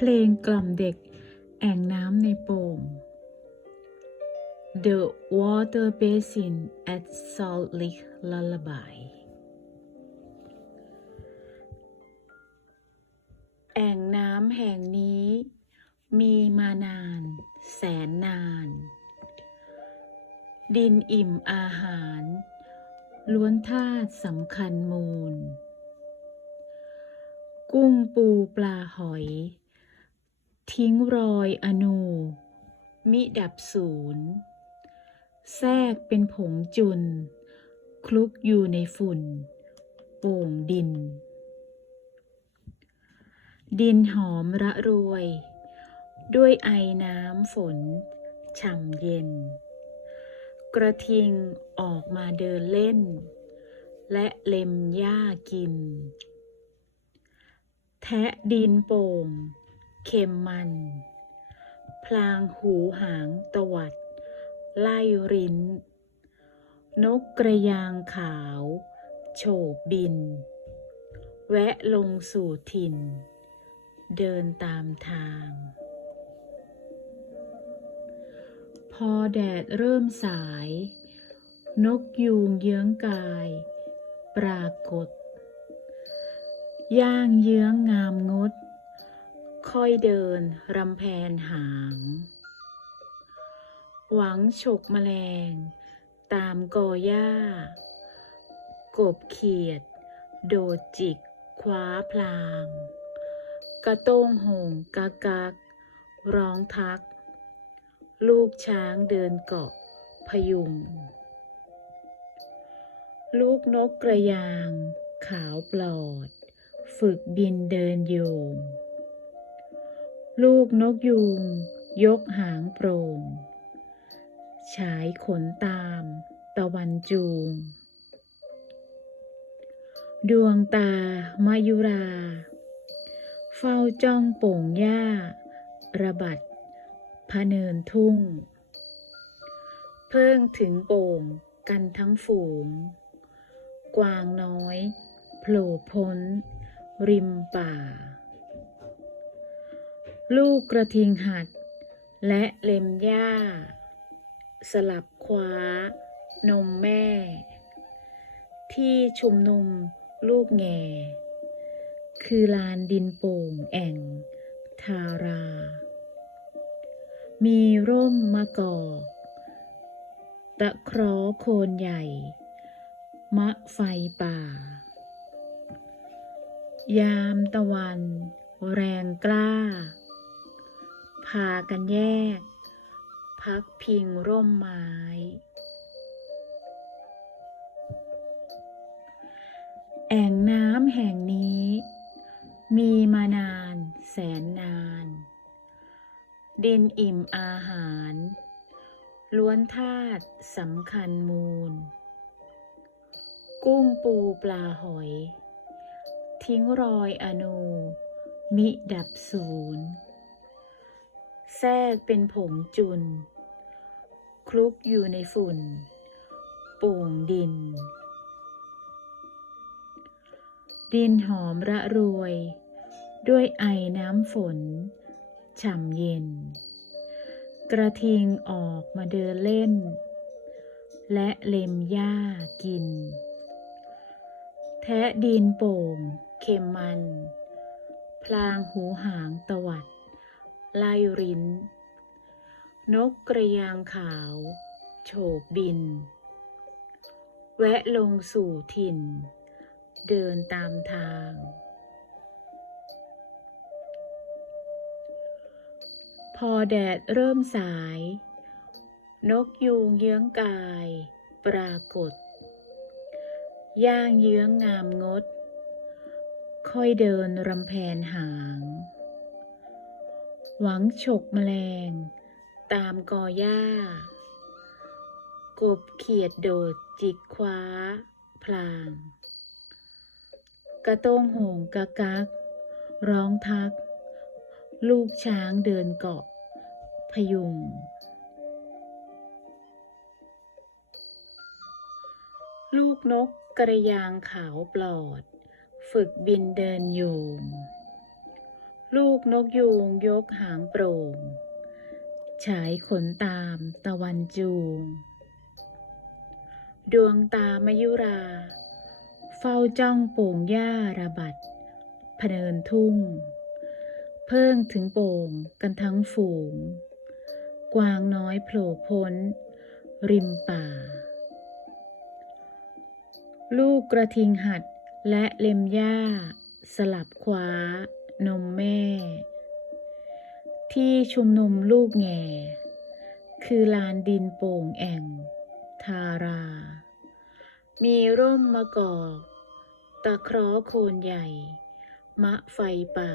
เพลงกล่อมเด็ก แอ่งน้ำในโป่ง The Water Basin at Salt Lake Lullaby แอ่งน้ำแห่งนี้ มีมานาน แสนนาน ดินอิ่มอาหาร ล้วนธาตุสำคัญมูล กุ้งปูปลาหอย ทิ้งรอยอนู มิดับศูนย์แทรกเป็นผงจุน คลุกอยู่ในฝุ่น โป่งดิน ดินหอมระรวย ด้วยไอน้ำฝนฉ่ำเย็น กระทิงออกมาเดินเล่น และเล็มหญ้ากิน แทะดินโป่ง เค็มมัน พลางหูหางตวัด ไล่ริ้น นกกระยางขาว โฉบบิน แวะลงสู่ถิ่น เดินตามทาง พอแดดเริ่มสาย นกยูงเยื้องกาย ปรากฏ ย่างเยื้องงามงด ค่อยเดินรำแพนหาง หวังฉกแมลง ตามกอหญ้า กบเขียด โดดจิก คว้าพลาง กระโต้งโหงกากกัก ร้องทัก ลูกช้างเดินเกาะพยุง ลูกนกกระยาง ขาวปลอด ฝึกบินเดินโยง ลูกนกยูงยกหางโปร่ง ฉายขนตามตะวันจูง ดวงตามายุรา เฝ้าจ้องโป่งหญ้า ระบัดพเนินทุ่ง เพิ่งถึงโป่งกันทั้งฝูง กวางน้อย โผล่พ้น ริมป่า ลูกกระทิงหัด และเล็มหญ้า สลับคว้านมแม่ ที่ชุมนุมลูกแง่คือลานดินโป่งแอ่ง ทารา มีร่มมะกอกตะเคราะห์โคนใหญ่ มะไฟป่า ยามตะวัน แรงกล้า พากันแยก พักพิงร่มไม้ แอ่งน้ำแห่งนี้ มีมานานแสนนาน ดินอิ่มอาหาร ล้วนธาตุสำคัญมูล กุ้งปูปลาหอย ทิ้งรอยอนูมิดับศูนย์ แทรกเป็นผงจุน คลุกอยู่ในฝุ่นป่งดิน ดินหอมระรวย ด้วยไอน้ำฝน ฉ่ำเย็น กระทิงออกมาเดินเล่น และเล็มหญ้ากิน แทะดินโป่งเค็มมัน พลางหูหางตวัด ไล่ริ้น นกกระยางขาว โฉบบิน แวะลงสู่ถิ่น เดินตามทาง พอแดดเริ่มสาย นกยูงเยื้องกาย ปรากฏ ย่างเยื้องงามงด ค่อยเดินรำแพนหาง หวังฉกแมลง ตามกอหญ้า กบเขียดโดดจิกคว้า พลาง กระต้งโหงกะกัก ร้องทัก ลูกช้างเดินเกาะ พยุง ลูกนกกระยางขาวปลอด ฝึกบินเดินโยง ลูกนกยูงยกหางโปร่ง ฉายขนตามตะวันจูง ดวงตามยุรา เฝ้าจ้องโป่งหญ้าระบัดพเนินทุ่ง เพิ่งถึงโป่งกันทั้งฝูง กวางน้อยโผล่พ้น ริมป่า ลูกกระทิงหัดและเล็มหญ้า สลับคว้า นมแม่ ที่ชุมนุมลูกแง่ คือลานดินโป่งแอ่ง ทารา มีร่มมะกอก ตะเคราะห์โคนใหญ่ มะไฟป่า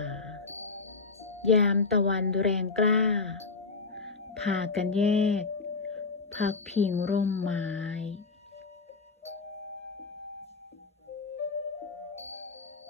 ยามตะวันแรงกล้า พากันแยก พักพิงร่มไม้